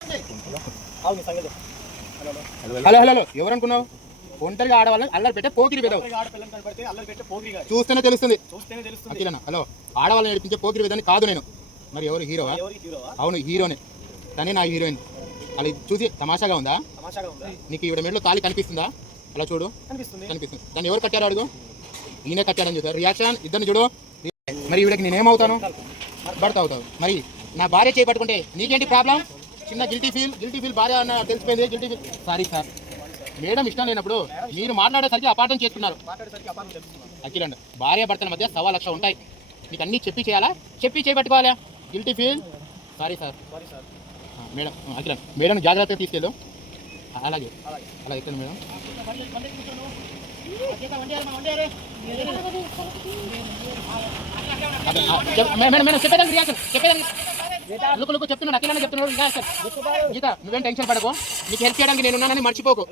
Hello hello ఎవరు అనుకున్నావు? ఒంటరిగా ఆడవాళ్ళని అల్లరి పెట్టే పోకిరి పెదవు చూస్తేనే తెలుస్తుంది. అఖిలన్న హలో, ఆడవాళ్ళని నడిపించే పోకిరి పెదని కాదు నేను. మరి ఎవరు హీరోవా? అవును హీరోనే, తనే నా హీరోయిన్. అలా చూసి తమాషాగా ఉందా? నీకు ఈవిడ మెడలో తాళి కనిపిస్తుందా? అలా చూడు, కనిపిస్తుంది. దాన్ని ఎవరు కట్టారు అడుగు. ఈయనే కట్టారని చూస్తారు. రియాక్షన్ ఇద్దరిని చూడు. మరి ఈవిడకి నేనేమవుతాను? భర్త అవుతావు. మరి నా భార్య చేపట్టుకుంటే నీకేంటి ప్రాబ్లం? చిన్న గిల్టీ ఫీల్ భార్య అన్న తెలిసిపోయింది. Guilty feel sorry sir, madam ఇష్టం లేనప్పుడు మీరు మాట్లాడేసరికి అపార్థం చేసుకున్నారు. అఖిలండి, భార్య భర్తల మధ్య 1,00,000 ఉంటాయి. మీకు అన్నీ చెప్పి చేయాలా? చెప్పి చేపట్టుకోవాలా? Guilty feel sorry sir. Madam అఖిలండి, మేడం జాగ్రత్తగా తీసుకెళ్ళు. అలాగే అలా ఎక్కండి మేడం. మేడం చెప్పేదానికి రియాక్షన్ చెప్పేదానికి లుకు చెప్తున్నాడు. అఖిలన్న చెప్తున్నాడు. గీత నువ్వేం టెన్షన్ పడకు, నీకు హెల్ప్ చేయడానికి నేను ఉన్నానని మర్చిపోకు.